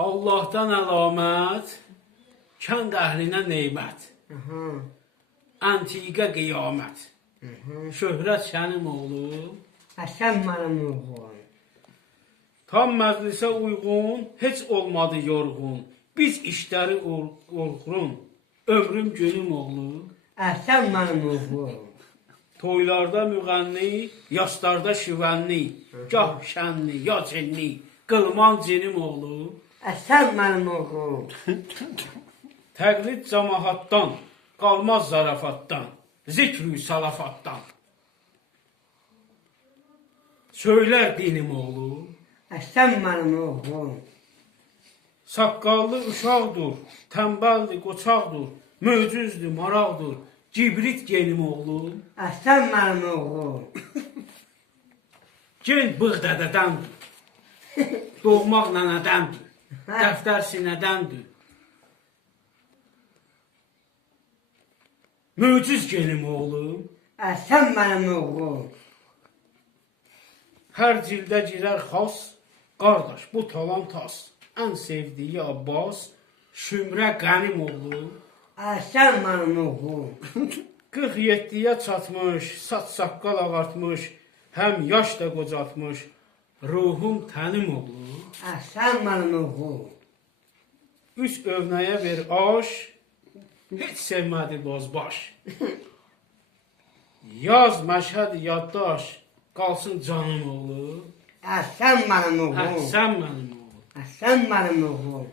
Allah'tan əlamət, kənd əhlinə neymət. Antiqə qiyamət. Şöhrət sənin oğlum. Sən mənim oğlum. Tam məclisə uyğun, heç olmadı yorğun. Biz işləri orxun, ömrüm günüm oğlum. Sən mənim oğlum. Toylarda müğənni, yaslarda şivənli, gah şənli, ya cinli, qılman cinim oğlum. Sən mənim oğlum. Təqlid cəmahatdan, qalmaz zarafatdan, zikr-ü salafatdan. Söylər dinim oğlum. Sən mənim oğlum. Saqqallı uşaqdır, tənbəldir, qoçaqdır, möcüzdür, maraqdır, cibrit genim oğlum. Sən mənim oğlum. Gen bığ dədədəndir, doğmaq nənədəndir, dəftər sinədəndir. Möcüz genim oğlum. Sən mənim oğlum. Hər cildə girər xas, qardaş bu talan tas. Ən sevdiyi Abbas, şümrə qənim oğlum. Sən mənim oğlum. 47-yə çatmış, saç saqqal ağartmış, həm yaş da qocatmış, ruhum tənim oğlum. Sən mənim oğlum. Üç övnəyə ver aş, heç sevmədi bozbaş. Yaz məşhəd yaddaş, qalsın canım oğlum. Sən mənim oğlum. Sən mənim oğlum. Sən mənim oğlum.